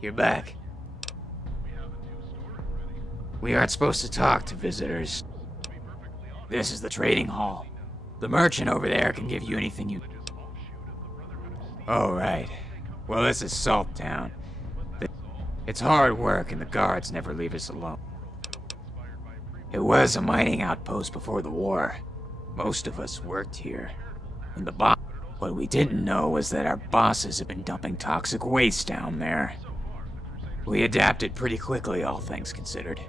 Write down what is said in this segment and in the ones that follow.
you're back. We aren't supposed to talk to visitors. This is the trading hall. The merchant over there can give you anything you... Oh, right. Well, this is Salt Town. It's hard work and the guards never leave us alone. It was a mining outpost before the war. Most of us worked here. And what we didn't know was that our bosses have been dumping toxic waste down there. We adapted pretty quickly, all things considered.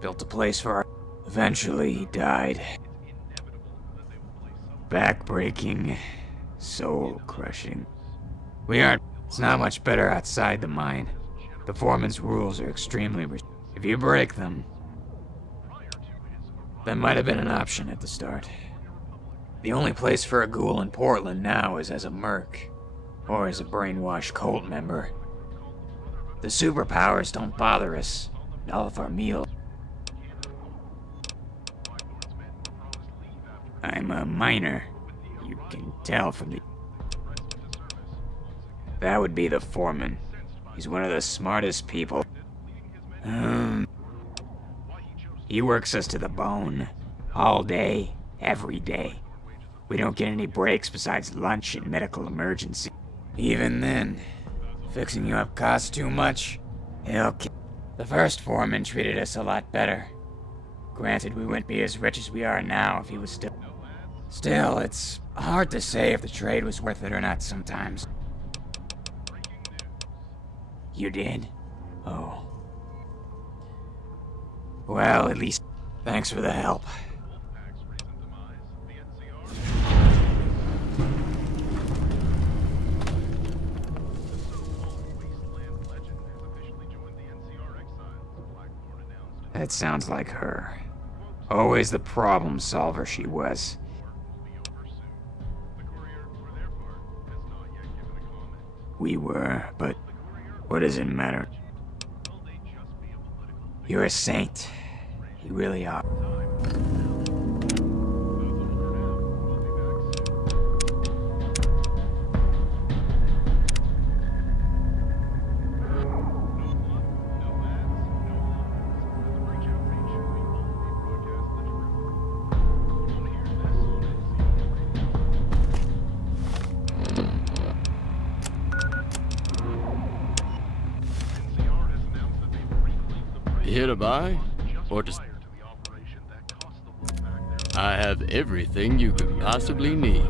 Built a place for our... Eventually, he died. Backbreaking, soul-crushing. It's not much better outside the mine. The foreman's rules are extremely if you break them, that might have been an option at the start. The only place for a ghoul in Portland now is as a merc, or as a brainwashed cult member. The superpowers don't bother us, and all of our meals. I'm a miner. You can tell from the... That would be the foreman. He's one of the smartest people. He works us to the bone. All day, every day. We don't get any breaks besides lunch and medical emergency. Even then, fixing you up costs too much. The first foreman treated us a lot better. Granted, we wouldn't be as rich as we are now if he was still... Still, it's hard to say if the trade was worth it or not sometimes. You did? Oh. Well, at least thanks for the help. That sounds like her. Always the problem solver she was. We were, but what does it matter? You're a saint. You really are. Here to buy? Or just... I have everything you could possibly need.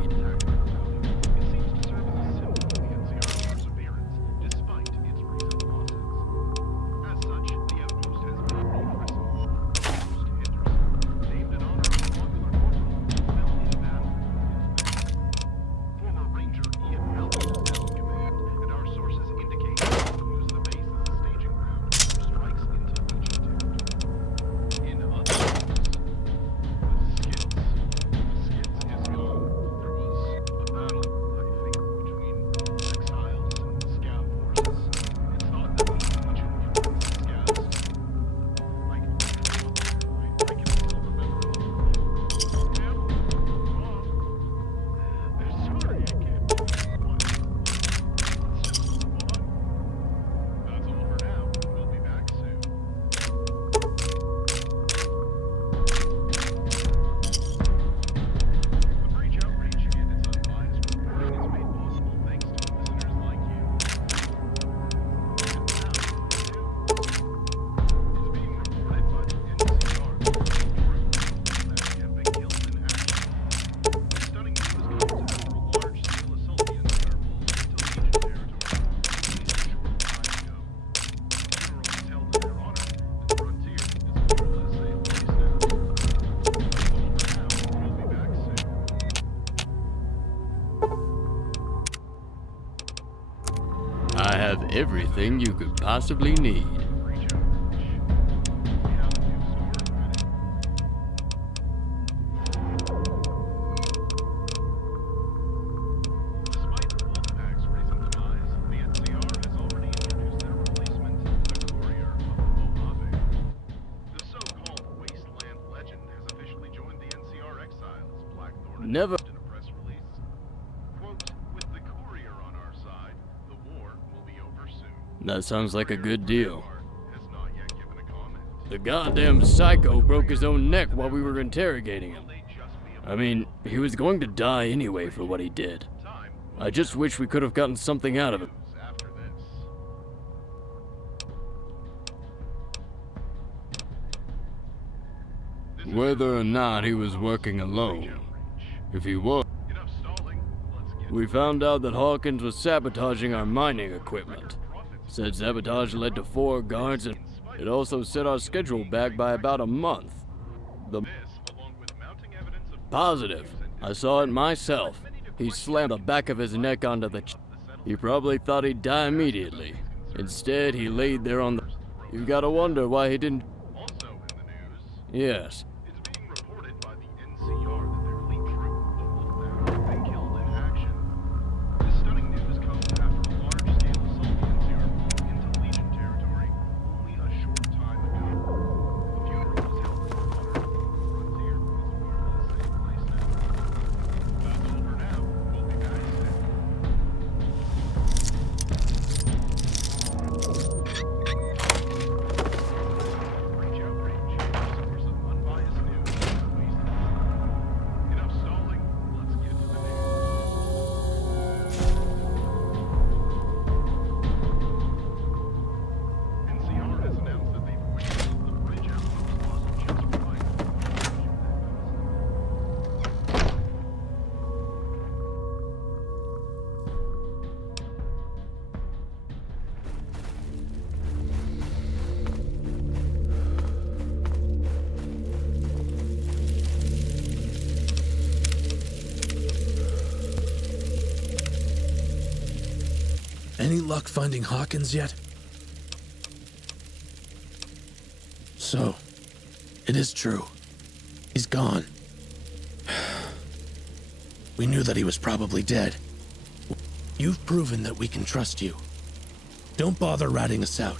I have everything you could possibly need. Never. That sounds like a good deal. The goddamn psycho broke his own neck while we were interrogating him. I mean, he was going to die anyway for what he did. I just wish we could have gotten something out of him. Whether or not he was working alone. If he was, we found out that Hawkins was sabotaging our mining equipment. Said sabotage led to 4 guards, and it also set our schedule back by about a month. Positive. I saw it myself. He slammed the back of his neck onto the He probably thought he'd die immediately. Instead, he laid there on the... You gotta wonder why he didn't... Yes. It's being reported by the NCR that their elite troop, the Wolfpack, have been killed in action. This stunning news comes after a large-scale assault the NCR moved into Legion territory only a short time ago. A funeral was held for the Brotherhood Frontier is aware of the same place now. That's all for now. We'll be back soon. Reach Outreach, your source of unbiased news. Enough stalling, let's get to the news. NCR has announced that they've witnessed the bridge outpost lost just right. Any luck finding Hawkins yet? So, it is true. He's gone. We knew that he was probably dead. You've proven that we can trust you. Don't bother ratting us out.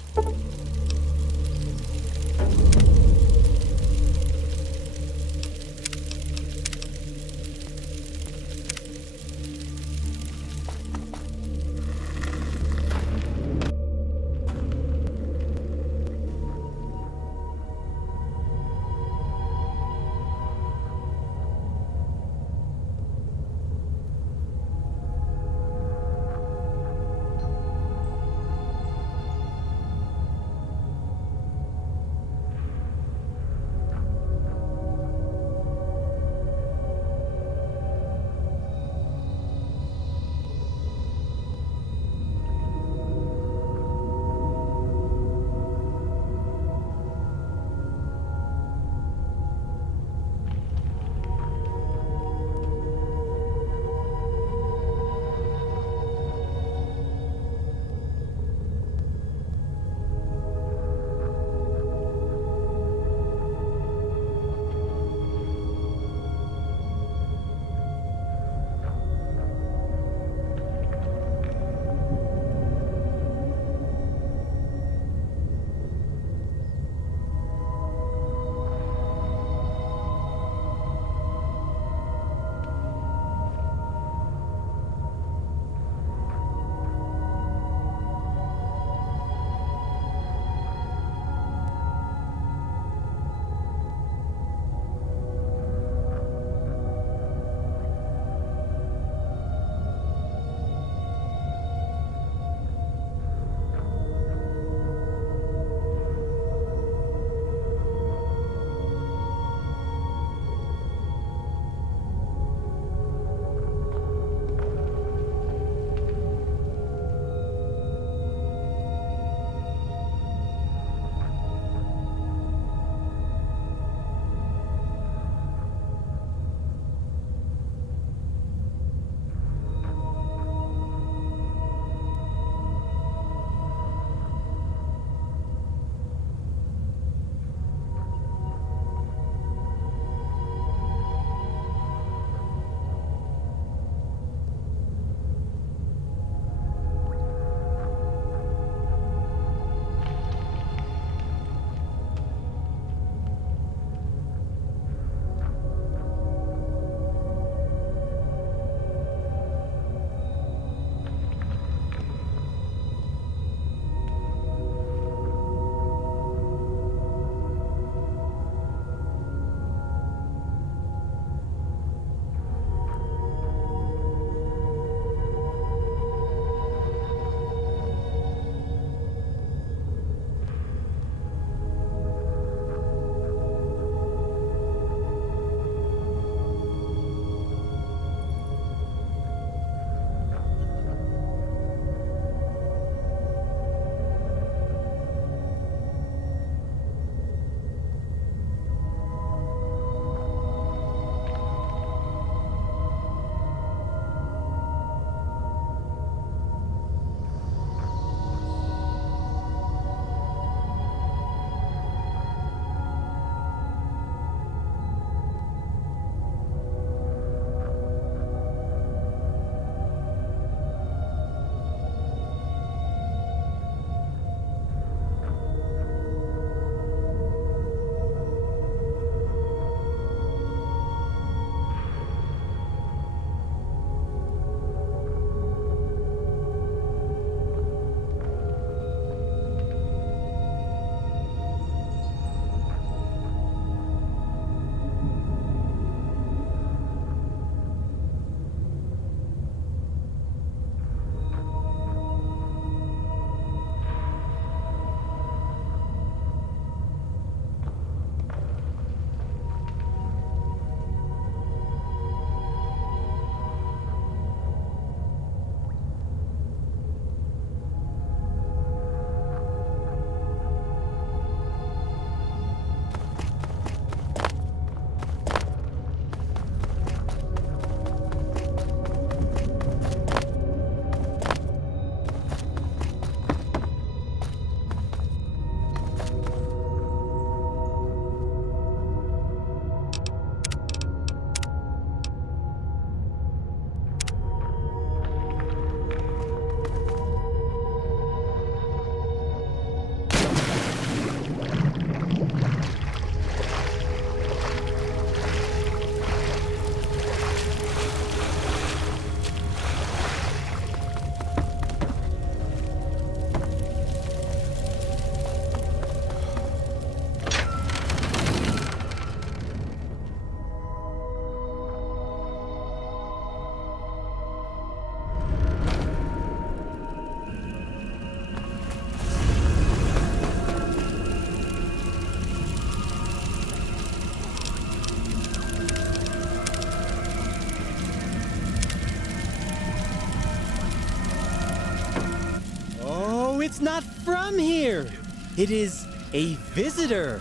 not from here. It is a visitor.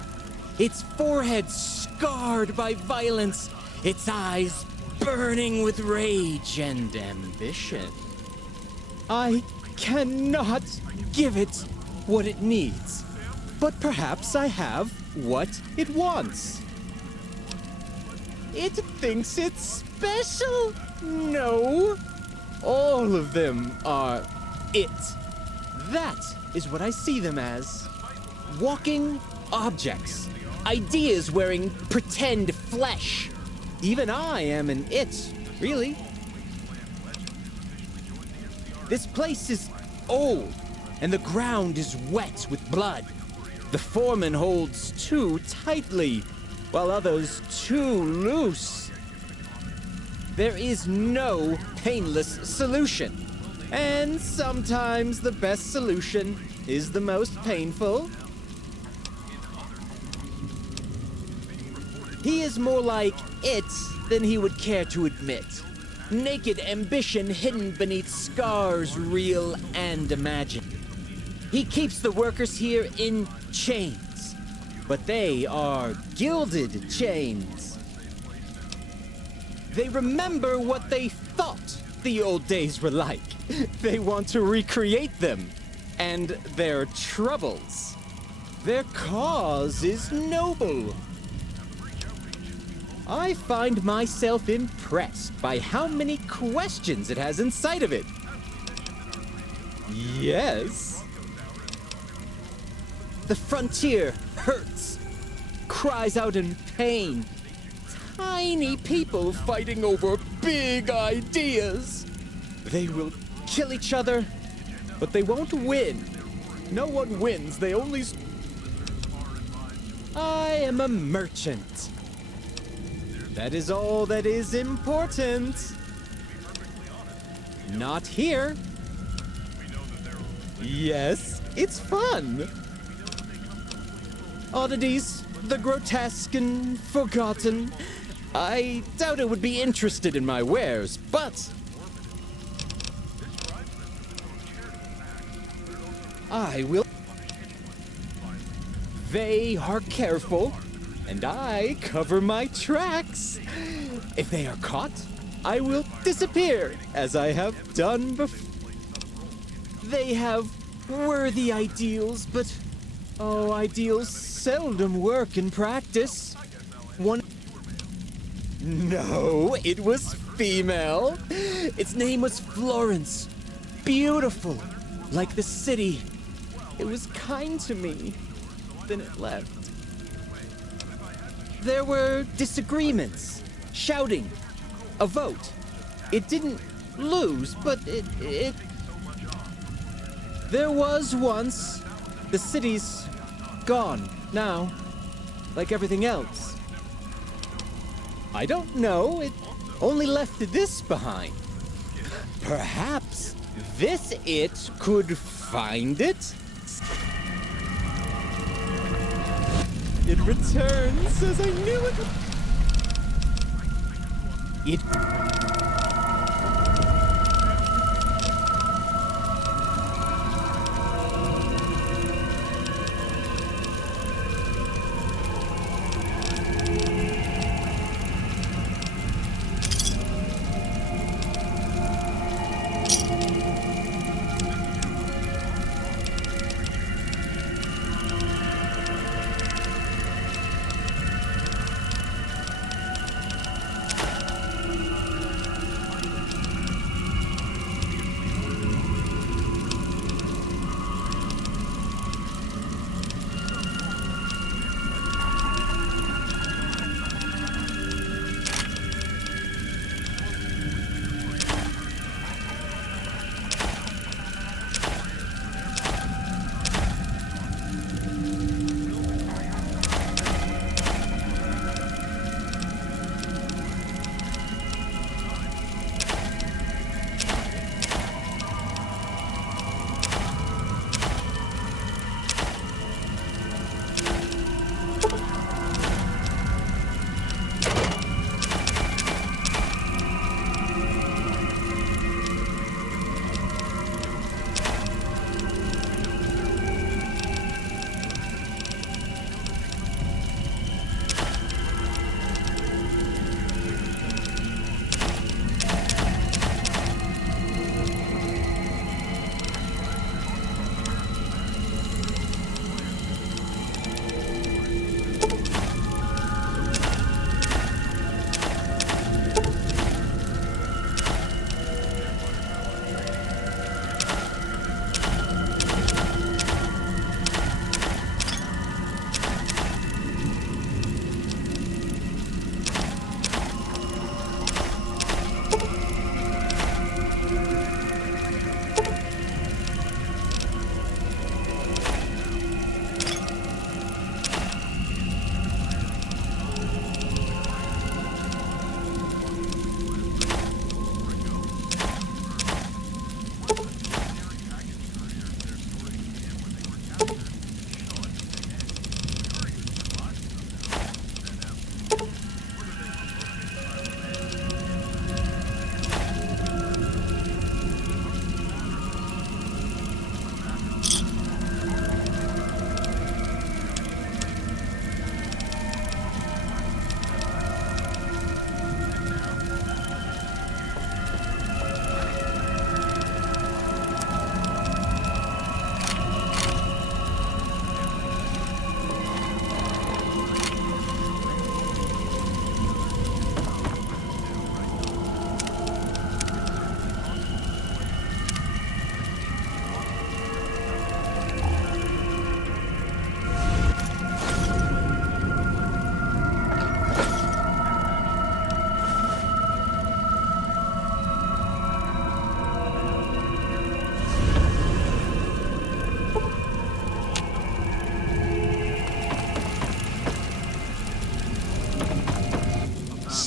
Its forehead scarred by violence, its eyes burning with rage and ambition. I cannot give it what it needs, but perhaps I have what it wants. It thinks it's special. No, all of them are it. That is what I see them as. Walking objects. Ideas wearing pretend flesh. Even I am an it, really. This place is old, and the ground is wet with blood. The foreman holds too tightly, while others too loose. There is no painless solution, and sometimes the best solution is the most painful. He is more like it than he would care to admit. Naked ambition hidden beneath scars real and imagined. He keeps the workers here in chains, but they are gilded chains. They remember what they thought the old days were like. They want to recreate them and their troubles. Their cause is noble. I find myself impressed by how many questions it has inside of it. Yes. The frontier hurts, cries out in pain. Tiny people fighting over big ideas. They will kill each other, but they won't win. No one wins, they only... I am a merchant. That is all that is important. Not here. Yes, it's fun. Oddities, the grotesque and forgotten. I doubt it would be interested in my wares, but... I will... They are careful, and I cover my tracks. If they are caught, I will disappear, as I have done before. They have worthy ideals, but... Oh, ideals seldom work in practice. One... No, it was female. Its name was Florence. Beautiful, like the city. It was kind to me. Then it left. There were disagreements, shouting, a vote. It didn't lose, but it... There was once. The city's gone now, like everything else. I don't know, it only left this behind. Perhaps this it could find it? It returns as I knew it would. It...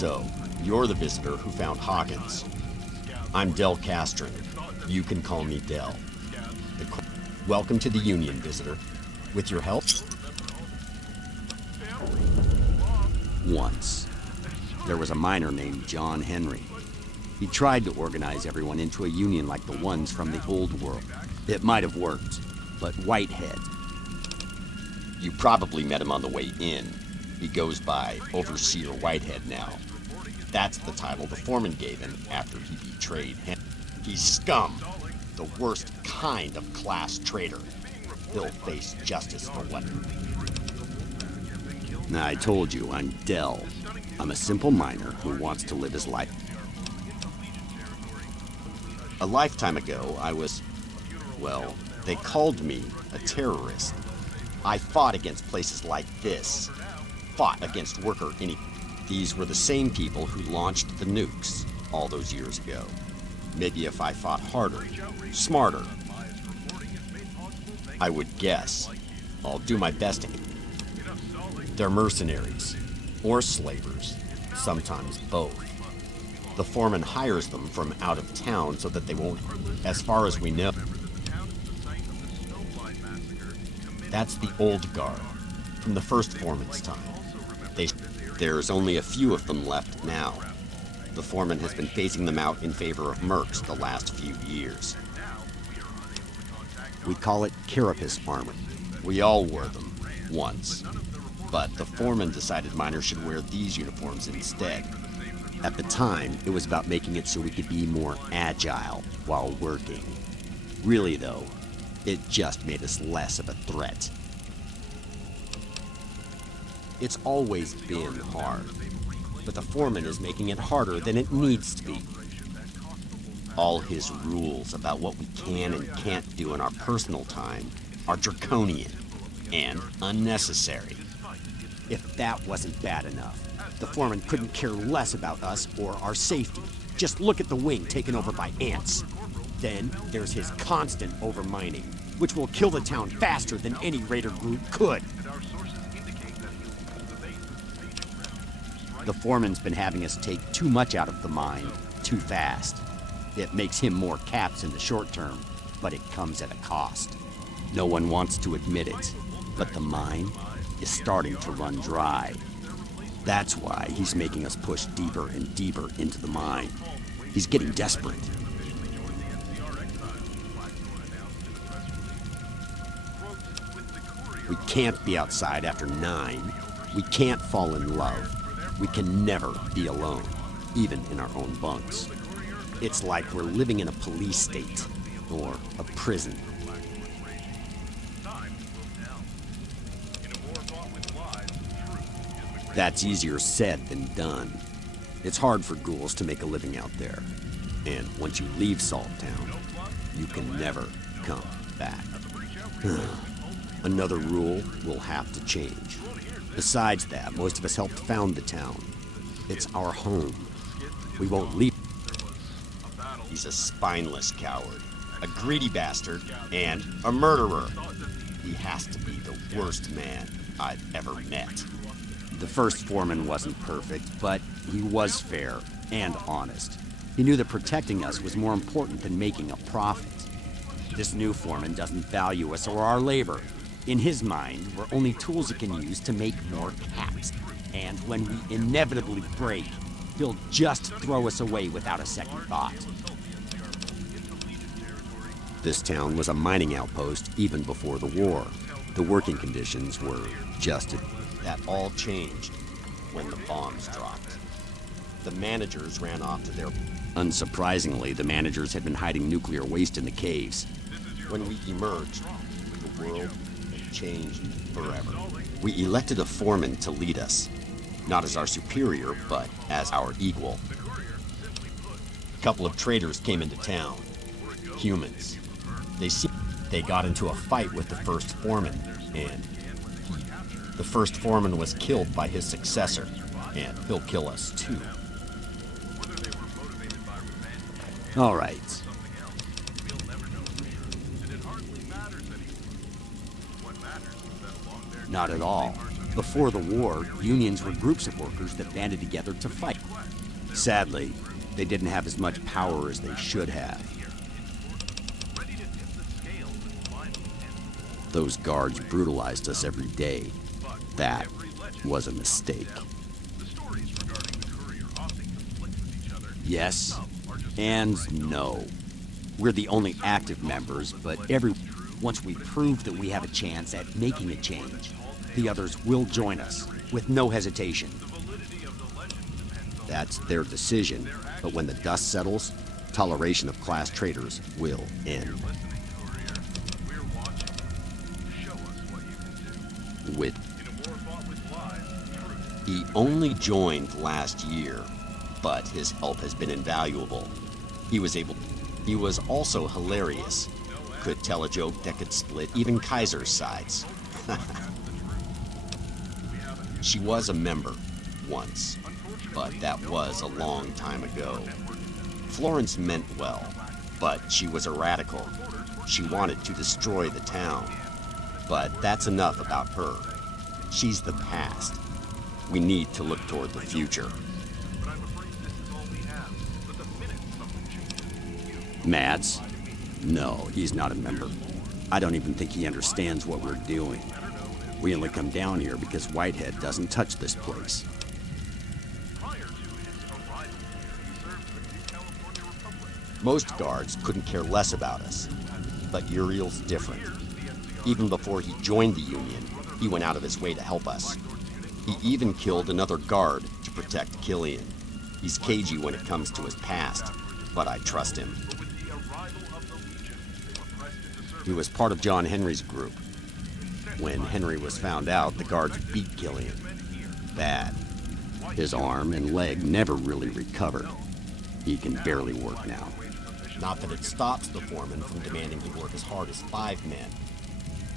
So, you're the visitor who found Hawkins. I'm Del Castron. You can call me Del. Welcome to the Union, visitor. With your help? Once, there was a miner named John Henry. He tried to organize everyone into a union like the ones from the old world. It might have worked, but Whitehead. You probably met him on the way in. He goes by Overseer Whitehead now. That's the title the foreman gave him after he betrayed him. He's scum, the worst kind of class traitor. He'll face justice for what? Now, I told you, I'm Del. I'm a simple miner who wants to live his life. A lifetime ago, I was, well, they called me a terrorist. I fought against places like this. Fought against worker any. These were the same people who launched the nukes all those years ago. Maybe if I fought harder, smarter, I would guess. I'll do my best to. They're mercenaries, or slavers, sometimes both. The foreman hires them from out of town so that they won't, as far as we know. That's the old guard, from the first foreman's time. There's only a few of them left now. The foreman has been phasing them out in favor of mercs the last few years. We call it carapace armor. We all wore them, once. But the foreman decided miners should wear these uniforms instead. At the time, it was about making it so we could be more agile while working. Really though, it just made us less of a threat. It's always been hard, but the foreman is making it harder than it needs to be. All his rules about what we can and can't do in our personal time are draconian and unnecessary. If that wasn't bad enough, the foreman couldn't care less about us or our safety. Just look at the wing taken over by ants. Then there's his constant overmining, which will kill the town faster than any raider group could. The foreman's been having us take too much out of the mine, too fast. It makes him more caps in the short term, but it comes at a cost. No one wants to admit it, but the mine is starting to run dry. That's why he's making us push deeper and deeper into the mine. He's getting desperate. We can't be outside after 9. We can't fall in love. We can never be alone, even in our own bunks. It's like we're living in a police state, or a prison. That's easier said than done. It's hard for ghouls to make a living out there. And once you leave Salt Town, you can never come back. Another rule will have to change. Besides that, most of us helped found the town. It's our home. We won't leave. He's a spineless coward, a greedy bastard, and a murderer. He has to be the worst man I've ever met. The first foreman wasn't perfect, but he was fair and honest. He knew that protecting us was more important than making a profit. This new foreman doesn't value us or our labor. In his mind, we're only tools he can use to make more caps. And when we inevitably break, he'll just throw us away without a second thought. This town was a mining outpost even before the war. The working conditions were just... That all changed when the bombs dropped. The managers ran off to their... Unsurprisingly, the managers had been hiding nuclear waste in the caves. When we emerged, the world had changed forever. We elected a foreman to lead us. Not as our superior, but as our equal. A couple of traders came into town. Humans. They got into a fight with the first foreman, and the first foreman was killed by his successor, and he'll kill us too. All right. Not at all. Before the war, unions were groups of workers that banded together to fight. Sadly, they didn't have as much power as they should have. Those guards brutalized us every day. That was a mistake. Yes and no. We're the only active members, but once we prove that we have a chance at making a change, the others will join us with no hesitation. That's their decision, but when the dust settles, toleration of class traitors will end. He only joined last year, but his help has been invaluable. He was also hilarious. Could tell a joke that could split even Kaiser's sides. She was a member once, but that was a long time ago. Florence meant well, but she was a radical. She wanted to destroy the town. But that's enough about her. She's the past. We need to look toward the future. Mads? No, he's not a member. I don't even think he understands what we're doing. We only come down here because Whitehead doesn't touch this place. Most guards couldn't care less about us, but Uriel's different. Even before he joined the Union, he went out of his way to help us. He even killed another guard to protect Killian. He's cagey when it comes to his past, but I trust him. He was part of John Henry's group. When Henry was found out, the guards beat Killian. Bad. His arm and leg never really recovered. He can barely work now. Not that it stops the foreman from demanding he work as hard as 5 men.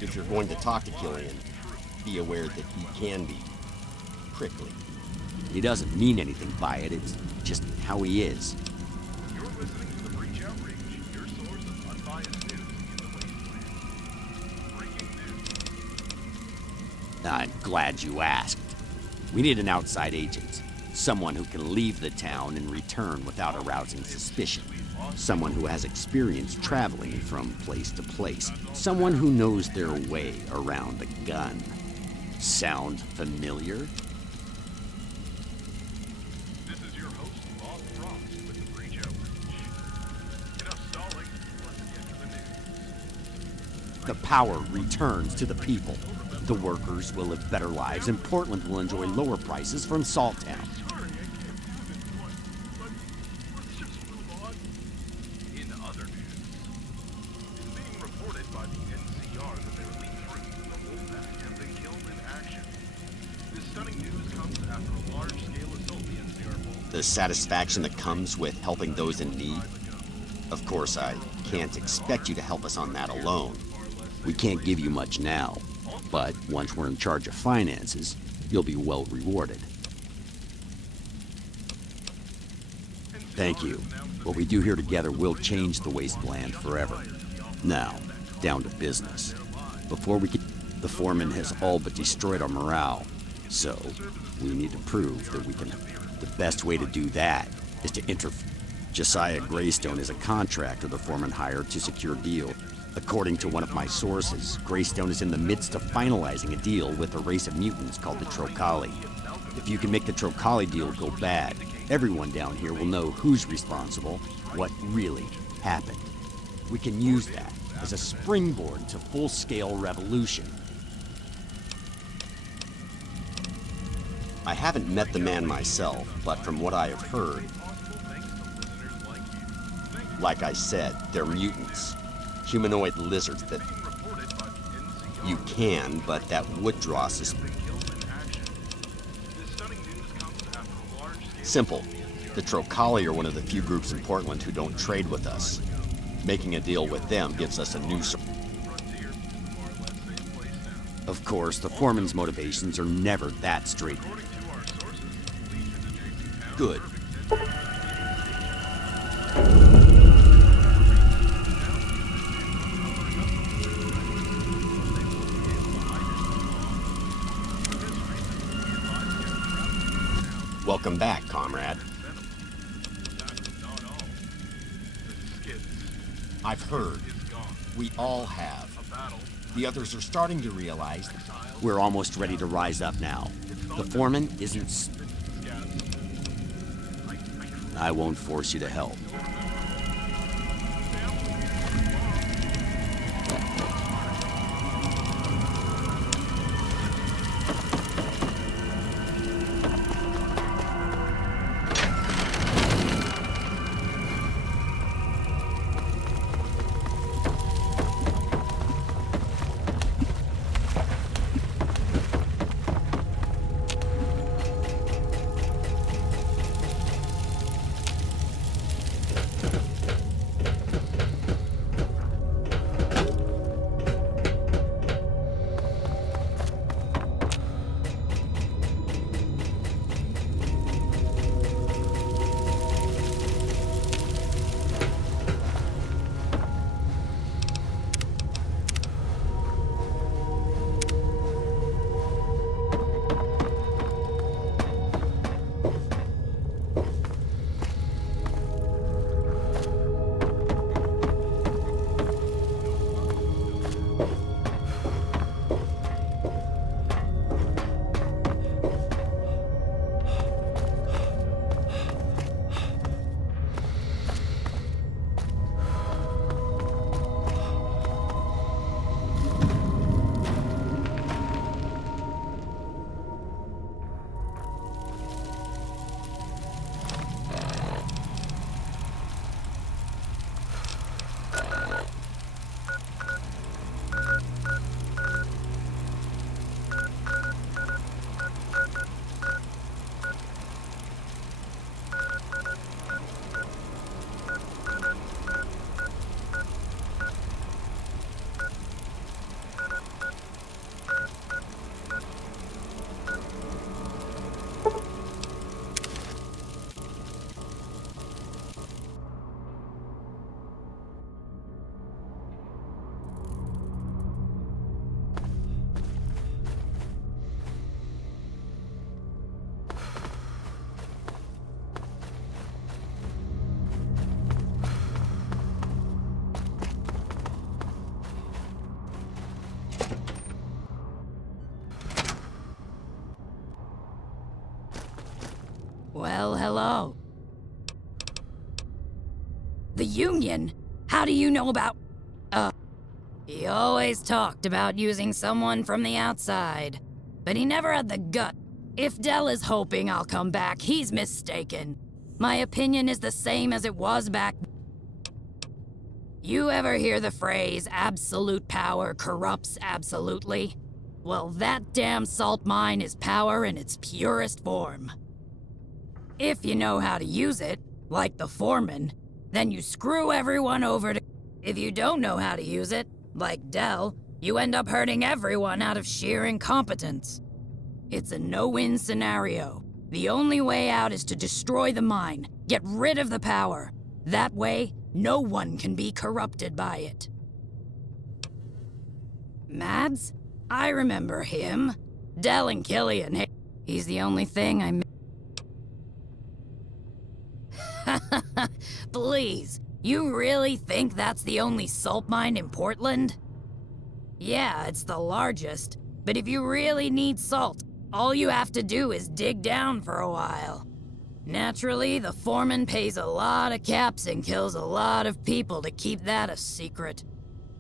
If you're going to talk to Killian, be aware that he can be prickly. He doesn't mean anything by it, it's just how he is. You're listening to the Breach Outrage, your source of unbiased news in the wasteland. Breaking news. I'm glad you asked. We need an outside agent. Someone who can leave the town and return without arousing suspicion. Someone who has experience traveling from place to place. Someone who knows their way around a gun. Sound familiar? This is your host, Bob Frost, with the Breach Outrage. Enough stalling, let's get to the news. The power returns to the people. The workers will live better lives, and Portland will enjoy lower prices from Salttown. The satisfaction that comes with helping those in need. Of course, I can't expect you to help us on that alone. We can't give you much now, but once we're in charge of finances, you'll be well rewarded. Thank you. What we do here together will change the wasteland forever. Now, down to business. Before we can, the foreman has all but destroyed our morale, so we need to prove that we can. The best way to do that is to Josiah Greystone is a contractor the foreman hired to secure a deal. According to one of my sources, Greystone is in the midst of finalizing a deal with a race of mutants called the Trocali. If you can make the Trocali deal go bad, everyone down here will know who's responsible, what really happened. We can use that as a springboard to full-scale revolution. I haven't met the man myself, but from what I have heard, like I said, they're mutants. Humanoid lizards that you can, but that would draw suspicion. Simple. The Trocali are one of the few groups in Portland who don't trade with us. Making a deal with them gives us a new source. Of course, the foreman's motivations are never that straight. Good. Welcome back, comrade. That's not all. The skids I've heard. is gone. We all have. A battle. The others are starting to realize we're almost ready to rise up now. The foreman isn't. I won't force you to help. Well, hello. The Union? How do you know about... He always talked about using someone from the outside, but he never had the gut. If Dell is hoping I'll come back, he's mistaken. My opinion is the same as it was back... You ever hear the phrase, absolute power corrupts absolutely? Well, that damn salt mine is power in its purest form. If you know how to use it, like the foreman, then you screw everyone over to... If you don't know how to use it, like Dell, you end up hurting everyone out of sheer incompetence. It's a no-win scenario. The only way out is to destroy the mine, get rid of the power. That way, no one can be corrupted by it. Mads? I remember him. Dell and Killian. He's the only thing I... Please, you really think that's the only salt mine in Portland? Yeah, it's the largest, but if you really need salt, all you have to do is dig down for a while. Naturally, the foreman pays a lot of caps and kills a lot of people to keep that a secret.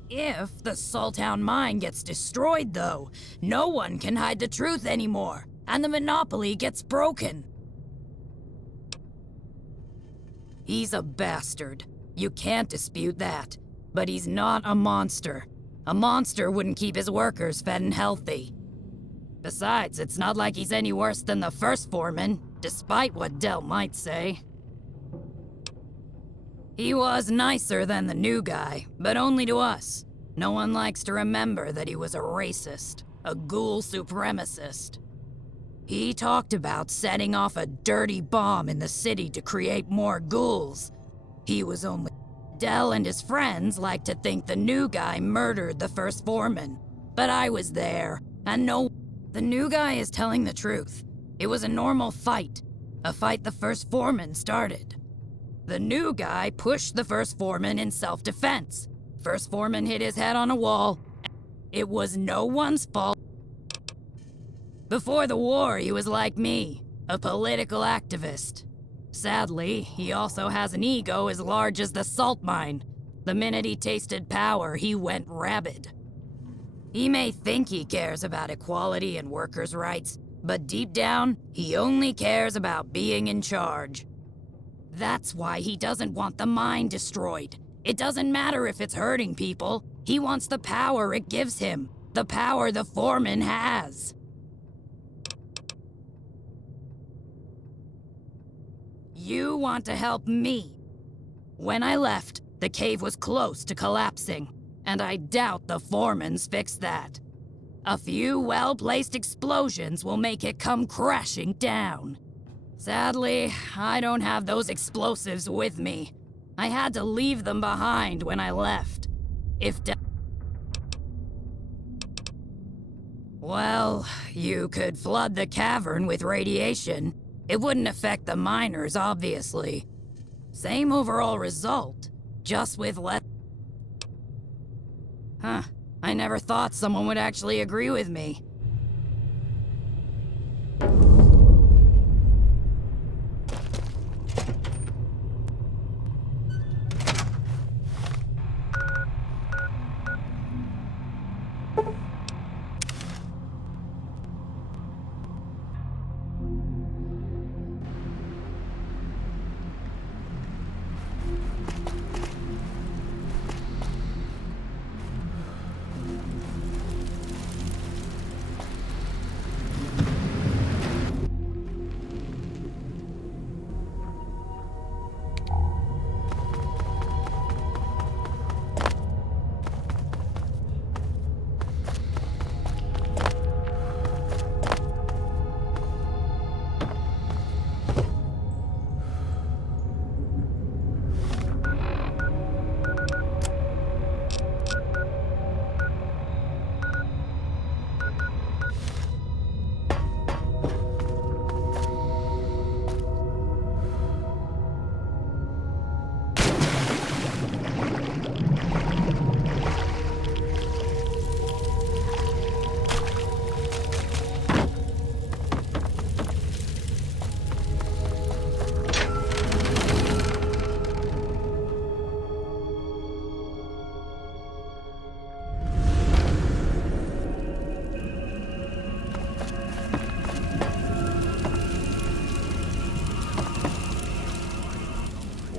If the Salttown mine gets destroyed, though, no one can hide the truth anymore, and the monopoly gets broken. He's a bastard. You can't dispute that. But he's not a monster. A monster wouldn't keep his workers fed and healthy. Besides, it's not like he's any worse than the first foreman, despite what Dell might say. He was nicer than the new guy, but only to us. No one likes to remember that he was a racist, a ghoul supremacist. He talked about setting off a dirty bomb in the city to create more ghouls. He was only... Dell and his friends like to think the new guy murdered the first foreman. But I was there, and no... The new guy is telling the truth. It was a normal fight. a fight the first foreman started. The new guy pushed the first foreman in self-defense. First foreman hit his head on a wall. It was no one's fault. Before the war, he was like me, a political activist. Sadly, he also has an ego as large as the salt mine. The minute he tasted power, he went rabid. He may think he cares about equality and workers' rights, but deep down, he only cares about being in charge. That's why he doesn't want the mine destroyed. It doesn't matter if it's hurting people. He wants the power it gives him, the power the foreman has. You want to help me. When I left, the cave was close to collapsing, and I doubt the foreman's fixed that. A few well-placed explosions will make it come crashing down. Sadly, I don't have those explosives with me. I had to leave them behind when I left. Well, you could flood the cavern with radiation. It wouldn't affect the miners, obviously. Same overall result, just with less... Huh, I never thought someone would actually agree with me.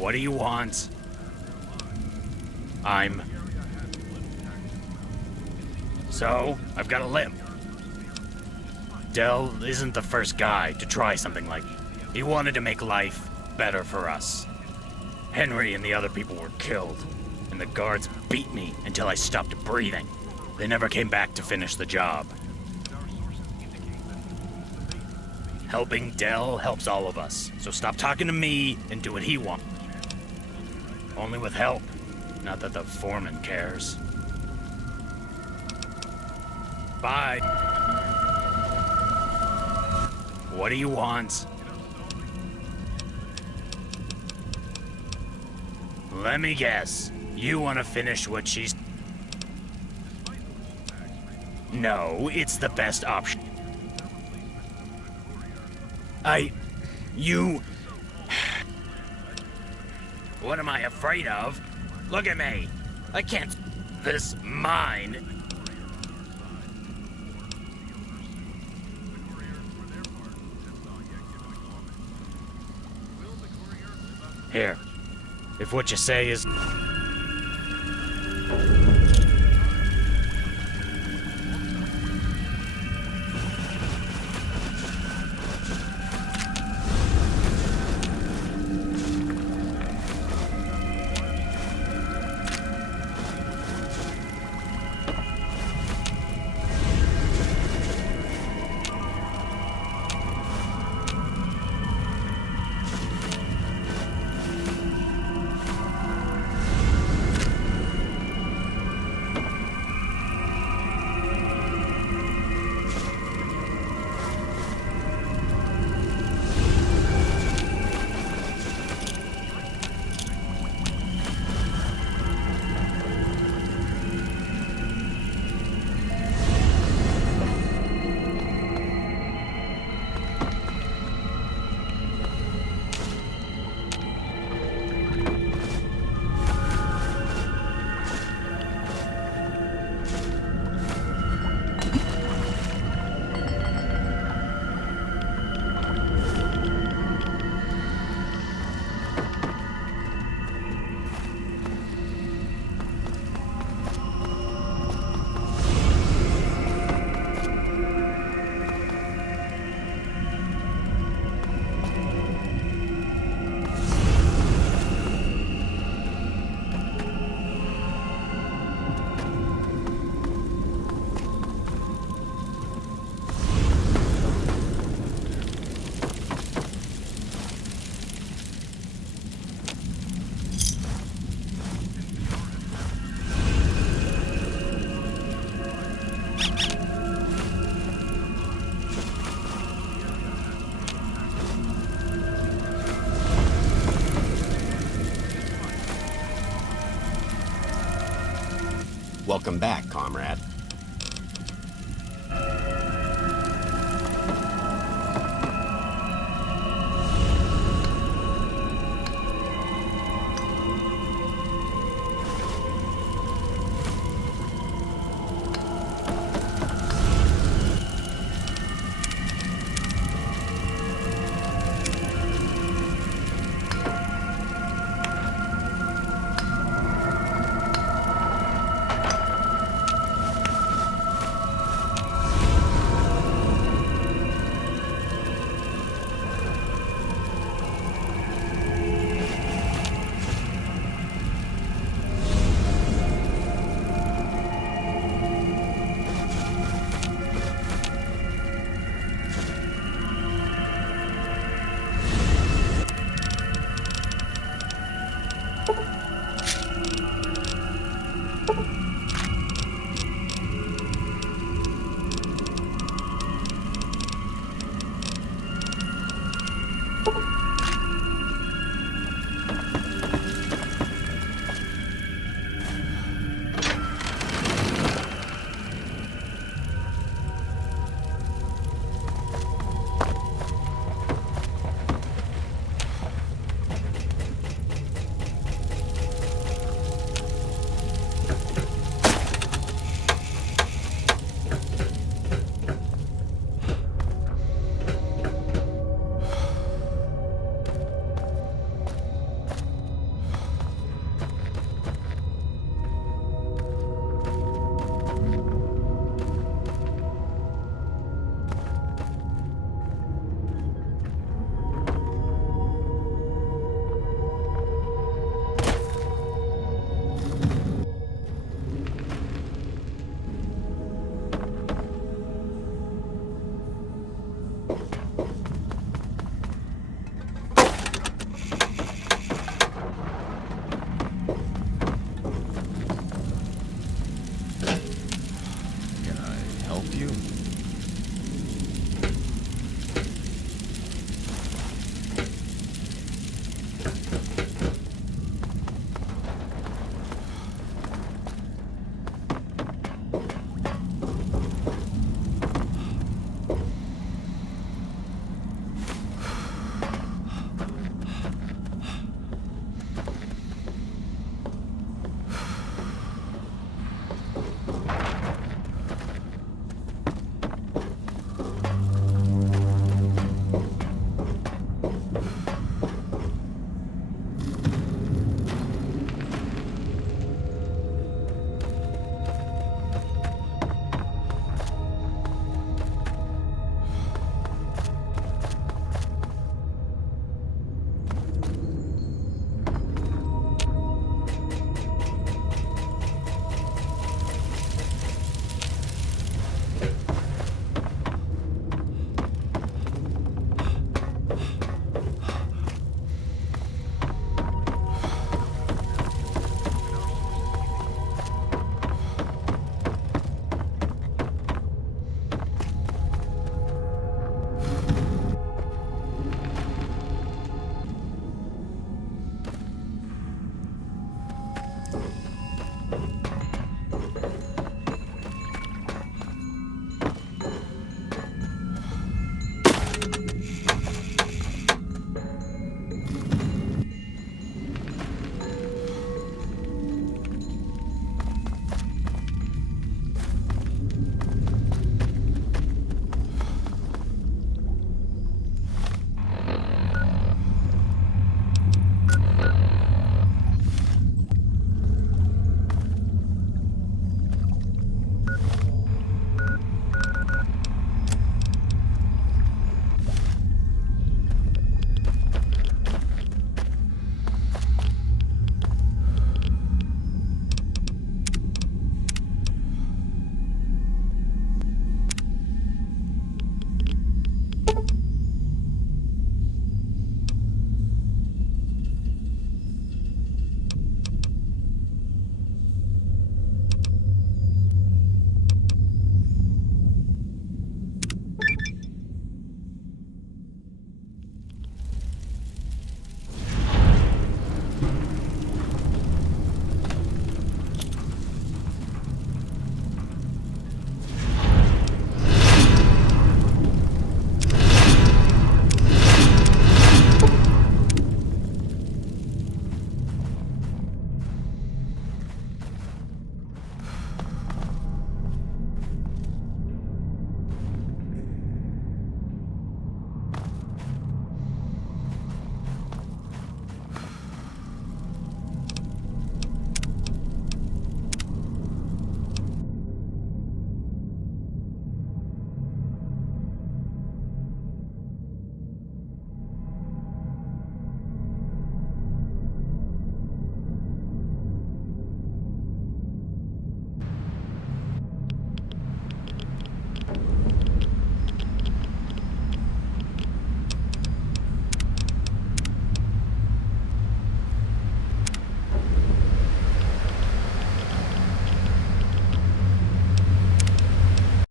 What do you want? So, I've got a limp. Dell isn't the first guy to try something like it. He wanted to make life better for us. Henry and the other people were killed, and the guards beat me until I stopped breathing. They never came back to finish the job. Helping Dell helps all of us, so stop talking to me and do what he wants. Only with help. Not that the foreman cares. Bye. What do you want? Let me guess. You want to finish what she's... No, it's the best option. You... What am I afraid of? Look at me. I can't... This mine. Here. If what you say is... Welcome back, comrade.